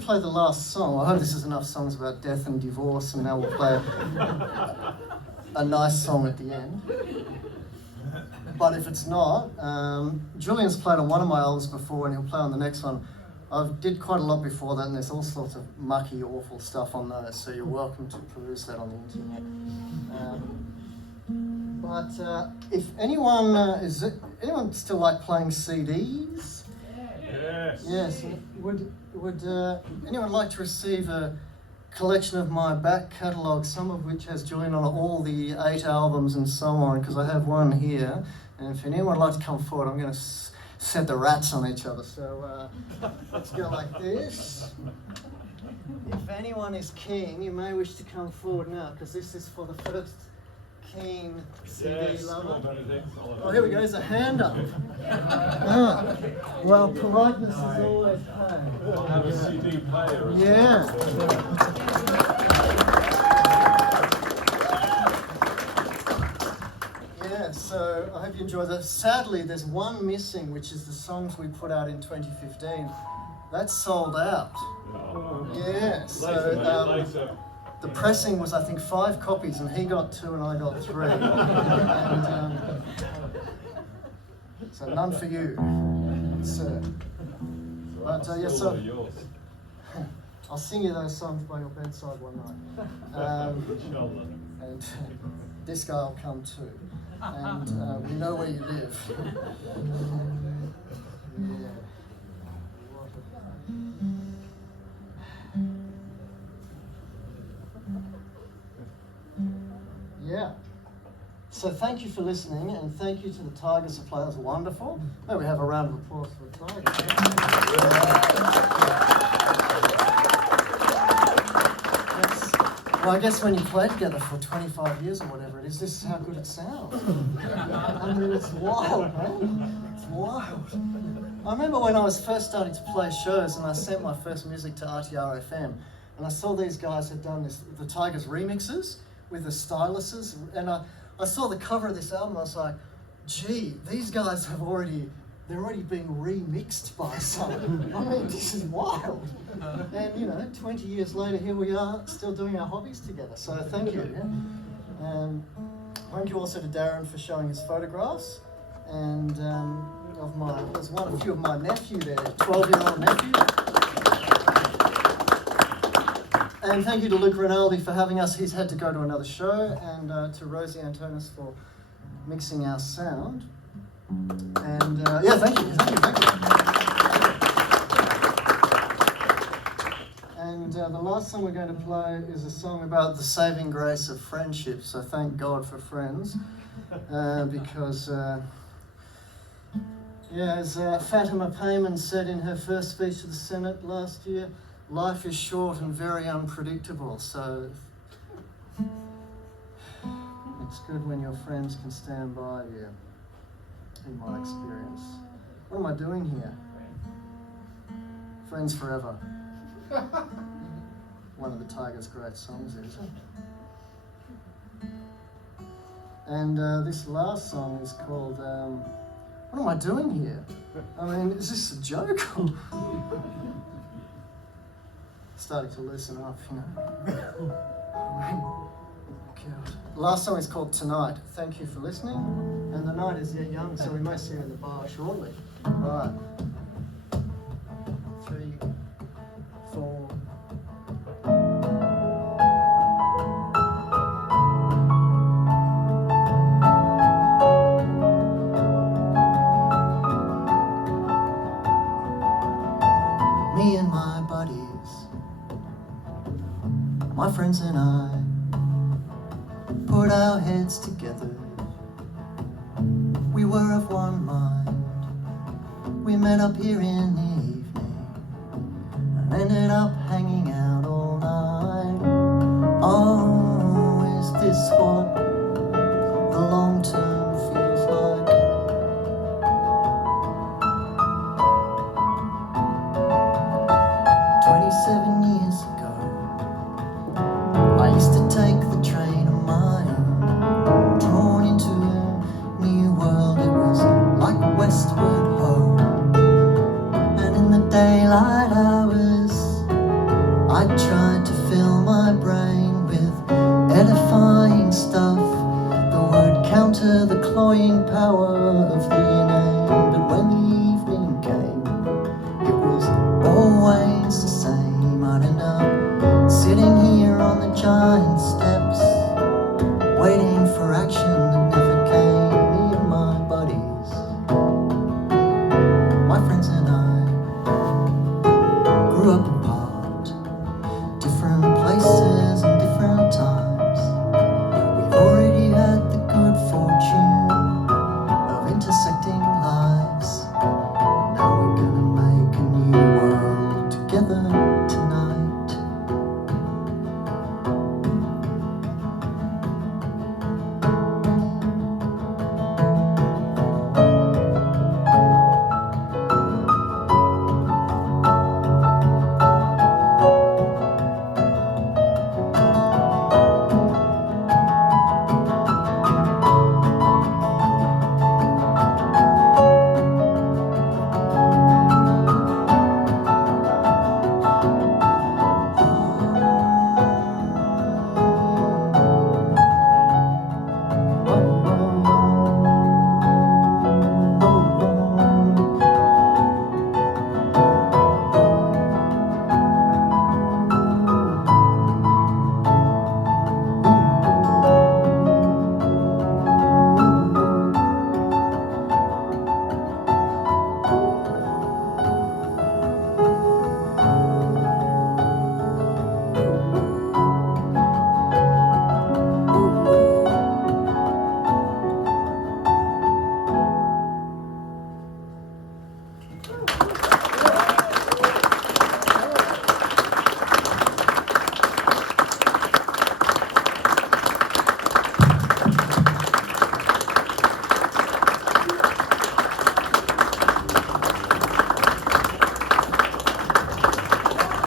play the last song, I hope this is enough songs about death and divorce, and now we'll play a nice song at the end. But if it's not, Julian's played on one of my albums before, and he'll play on the next one. I did quite a lot before that, and there's all sorts of mucky, awful stuff on those, so you're welcome to peruse that on the internet. But if anyone, anyone still like playing CDs? Yes. Yes. Would anyone like to receive a collection of my back catalogue, some of which has Julian on all the 8 albums and so on, because I have one here. And if anyone would like to come forward, I'm going to set the rats on each other. So let's go like this. If anyone is keen, you may wish to come forward now, because this is for the first keen CD lover. Oh, here we go, there's a hand up. Well, politeness is always paid. I'll have a CD player as yeah. Yeah, so I hope you enjoy that. Sadly, there's one missing, which is the songs we put out in 2015. That's sold out. Oh. Yeah, so the pressing was, I think, 5 copies, and he got 2 and I got 3. And, so none for you, sir. But yeah, so I'll sing you those songs by your bedside one night. And this guy will come too. And we know where you live. Yeah. Yeah. So thank you for listening, and thank you to the Tigers who played. That was wonderful. May we have a round of applause for the Tigers. Yes. Well, I guess when you play together for 25 years or whatever it is, this is how good it sounds. I mean, it's wild, man. It's wild. I remember when I was first starting to play shows, and I sent my first music to RTR FM, and I saw these guys had done the Tigers remixes with the styluses, and I saw the cover of this album, I was like, gee, these guys they're already being remixed by someone. I mean, this is wild. And 20 years later, here we are, still doing our hobbies together, so thank you. Yeah? Thank you also to Darren for showing his photographs, and there's a few of my nephew there, 12-year-old nephew. And thank you to Luke Rinaldi for having us. He's had to go to another show, and to Rosie Antonis for mixing our sound. And yeah, thank you. And the last song we're going to play is a song about the saving grace of friendship. So thank God for friends, because as Fatima Payman said in her first speech to the Senate last year, life is short and very unpredictable, so it's good when your friends can stand by you, in my experience. What am I doing here? Friends Forever. One of the Tigers' great songs, isn't it? And this last song is called, What Am I Doing Here? I mean, is this a joke? Starting to loosen up, God. The last song is called Tonight. Thank you for listening. And the night is yet young, so we may see you in the bar shortly. All right. 3, 4. Me and my buddies, my friends and I, put our heads together. We were of one mind. We met up here in the evening and ended up hanging out all night. Oh, is this what the long term feels like? Years ago, I used to take the train of mine, drawn into a new world. It was like westward ho, and in the daylight hours Bye, friends.